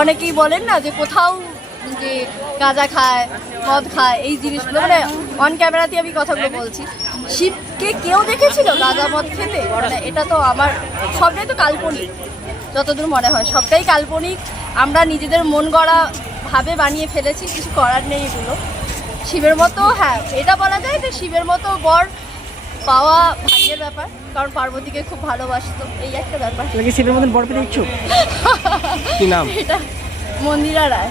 অনেকেই বলেন না যে কোথাও যে গাঁজা খায়, মদ খায়, এই জিনিসগুলো মানে অন ক্যামেরাতে আমি কথাগুলো বলছি। শিবকে কেউ দেখেছিল গাঁজা, মদ খেতে? এটা তো আমার, সবটাই তো কাল্পনিক। যতদূর মনে হয়, সবটাই কাল্পনিক। আমরা নিজেদের মন গড়া ভাবে বানিয়ে ফেলেছি, কিছু করার নেই এগুলো। শিবের মতো হ্যাঁ এটা বলা যায় যে শিবের মতো বর পাওয়া ভাগ্যের ব্যাপার। কারণ পার্বতীকে খুব ভালোবাসতো। এই একটা ব্যাপার। নাকি শিবের মতন বর পেতে ইচ্ছুক? কি নাম? এটা মন্দিরা রায়।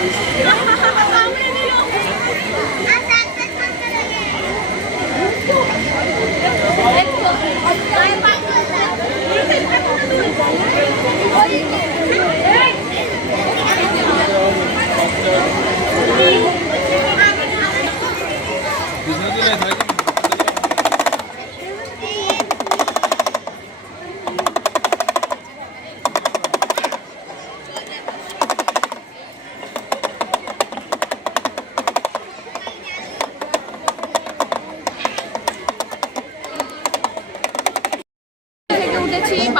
থেকে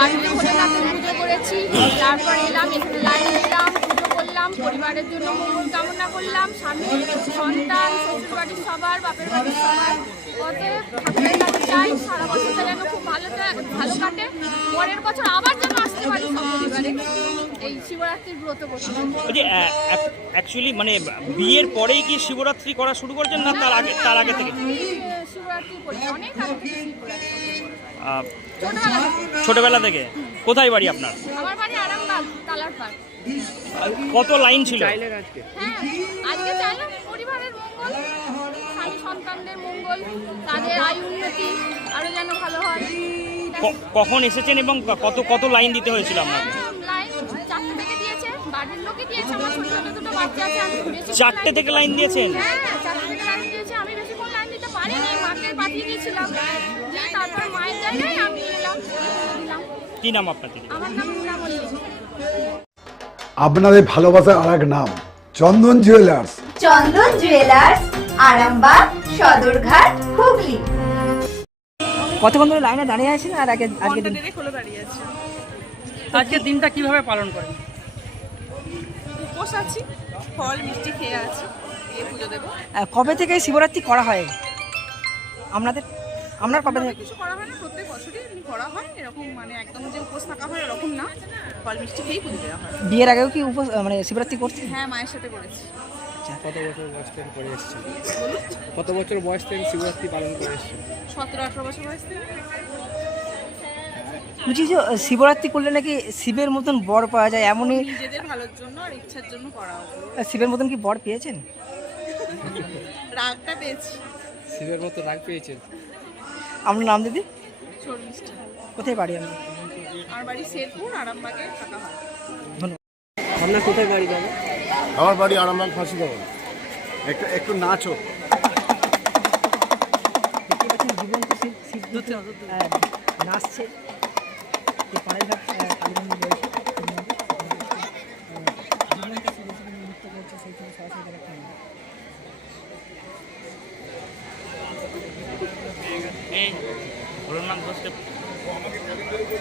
বাড়িতে করে কাছে পুজো করেছি। তারপর এলাম এখানে লাইন দিলাম পুজো করলাম পরিবারের জন্য মঙ্গল কামনা করলাম স্বামী সন্তান শ্বশুর বাড়ির সবার বাপের বাড়ির সবার। অতএব ঠাকুরের কাছে চাই সারা বছরটা যেন খুব ভালো ভালো কাটে। পরের বছর আবার যেন আসতে পারি সব এই শিবরাত্রির ব্রত করতে অ্যাকচুয়ালি মানে বিয়ের পরেই কি শিবরাত্রি করা শুরু করছেন না তার আগে তার আগে থেকে? শিবরাত্রি করি অনেক আগে শিবরাত্রি। ছোটবেলা থেকে। কোথায় বাড়ি আপনার? আমার বাড়ি আরামবাগ তালার কত লাইন ছিল? আজকে? চাইলাম পরিবারের মঙ্গল স্বামী সন্তানদের মঙ্গল তাদের আয়ু উন্নতি আরও যেন ভালো হয়। কখন এসেছেন এবং কত কত লাইন দিতে হয়েছিল আপনাকে? হ্যাঁ, চারটে থেকে দিয়েছে বাড়ির লোকে দিয়েছে আমার ছোট ছোট দুটো বাচ্চা আছে আমি বেশি চারটে থেকে লাইন দিয়েছেন? হ্যাঁ চারটে থেকে লাইন দিয়েছে আমি বেশিক্ষণ লাইন দিতে পারিনি মাকে পাঠিয়ে দিয়েছিলাম। দিয়ে তারপর মায়ের জায়গায় আমি এলাম দিলাম। কি নাম আপনাদের আমার নাম রুনা মল্লিক আপনাদের ভালোবাসার আর এক নাম চন্দন জুয়েলার্স। চন্দন জুয়েলার্স আরামবাগ সদরঘাট হুগলি। কতক্ষণ ধরে লাইনে দাঁড়িয়ে আছেন আর আগে আজকে দিন? খোলা দাঁড়িয়ে আছে। আজকের দিনটা কীভাবে পালন করেন? উপোস আছি ফল মিষ্টি খেয়ে আছি পুজো দেবো। কবে থেকে শিবরাত্রি করা হয়? আপনাদের আপনার কবে থেকে কিছু করা হয় না প্রত্যেক বছরই এমনি করা হয় এরকম মানে একদম যে উপোস থাকা হয় এরকম না। ফল মিষ্টি খেয়েই পুজো দেওয়া হয়। বিয়ের আগেও কি উপোস মানে শিবরাত্রি করতেন হ্যাঁ মায়ের সাথে করেছি। কত বছর বয়স থেকে করে এসছেন কত বছর বয়স থেকে শিবরাত্রি পালন করে এসছেন সতেরো আঠারো বছর বয়স থেকে। বলছি যে শিবরাত্রি করলে নাকি শিবের মতন বর পাওয়া যায় এমনই নিজেদের ভালোর জন্য আর ইচ্ছার জন্য করা আহ, শিবের মতন কি বর পেয়েছেন? রাগটা পেয়েছি। শিবের মতো রাগ পেয়েছেন? আপনার নাম দিদি? কোথায় বাড়ি আমি আমার বাড়ি শেরপুর আরামবাগে থাকা হয় আপনার কোথায় বাড়ি যাবে আমার বাড়ি আরামবাগ ফাঁসি ভবন একটু একটু নাচো জীবন্ত হ্যাঁ, নাচছে। সরাসরি নাম। এই ভোলেনাথ ঘোষকে ফোনটাকে দেখলেই না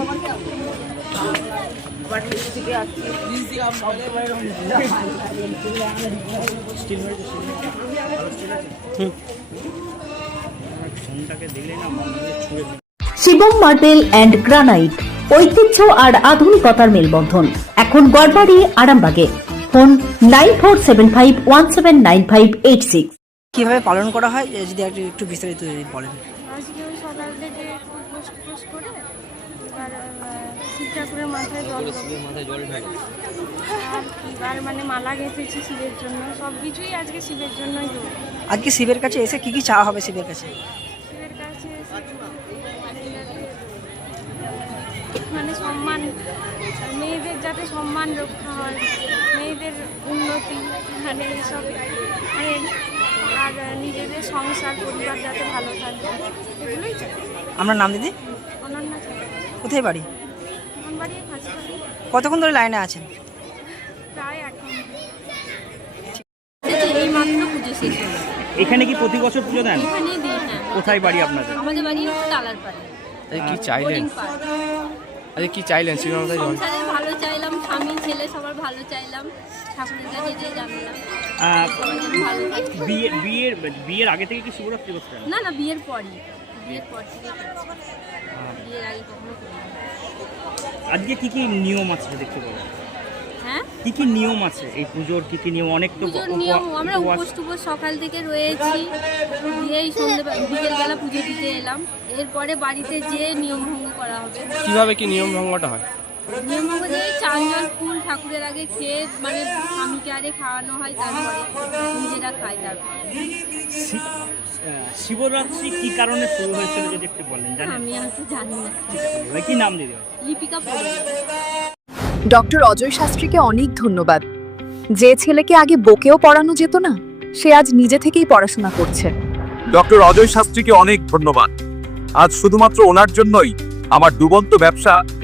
মনে শিবম মার্বেল অ্যান্ড গ্রানাইট ঐতিহ্য আর আধুনিকতার মেলবন্ধন। এখন গড়বাড়ি, আরামবাগে। Phone nine four seven five one seven nine five eight six. কীভাবে পালন করা হয় যদি একটু একটু বিস্তারিত যদি বলেন। আজকে ওই সকাল থেকে উপোস টুপোস করে এবার শিব ঠাকুরের মাথায় জল আর মানে মালা গেঁথেছি শিবের জন্য। সব কিছুই আজকে শিবের জন্যই দেবো আজকে শিবের কাছে এসে কি কি চাওয়া হবে শিবের কাছে? শিবের কাছে মানে সম্মান মেয়েদের যাতে সম্মান রক্ষা হয় মেয়েদের উন্নতি মানে এইসব মানে আর নিজেদের সংসার পরিবার যাতে ভালো থাকে এগুলোই চাই। আপনার নাম দিদি? অনন্যা চাই। কোথায় বাড়ি? আমার বাড়ি ফার্স্ট কতক্ষণ ধরে লাইনে আছেন? প্রায় এক এই মাত্র পুজো শেষ হলো। এখানে কি প্রতি বছর পুজো দেন? এখানেই দিই হ্যাঁ। কোথায় বাড়ি আপনাদের? আমাদের বাড়ি হচ্ছে তালার পাড়ে কি চাইলেন? আচ্ছা কি চাইলেন শ্রীরামদাস ভালো চাইলাম স্বামী ছেলে সবার ভালো চাইলাম। বিয়ে বিয়ের বিয়ের আগে থেকে কি শিবরাত্রি করতেন না না বিয়ের পরই বিয়ের পর থেকে বিয়ের আগে কখনো আজকে কি কি নিয়ম আছে দেখতে পাবেন হ্যাঁ? কি কি নিয়ম আছে? এই পুজোর কি কি নিয়ম? অনেক তো নিয়ম আমরা উপবাস- উপোস টুপোস সকাল থেকে রয়েছি। সন্ধ্যে বিকেলবেলা পুজো দিতে এলাম। এরপরে বাড়িতে যে নিয়ম ভঙ্গ করা হবে। কীভাবে কি নিয়ম ভঙ্গটা হয়? জল ফুল ঠাকুরের আগে খেয়ে মানে স্বামীকে আরে খাওয়ানো হয় তারপরে নিজেরা খায় তারপরে। শিবরাত্রি কি কারণে শুরু হয়েছিল যদি একটু বলেন জানেন? আমি হয়তো জানি না। কি নাম দিদি? লিপিকা পড়ে। ডক্টর অজয় শাস্ত্রীকে অনেক ধন্যবাদ। যে ছেলেকে আগে বকেও পড়ানো যেত না সে আজ নিজে থেকেই পড়াশোনা করছে। ডক্টর অজয় শাস্ত্রীকে অনেক ধন্যবাদ। আজ শুধুমাত্র ওনার জন্যই আমার ডুবন্ত ব্যবসা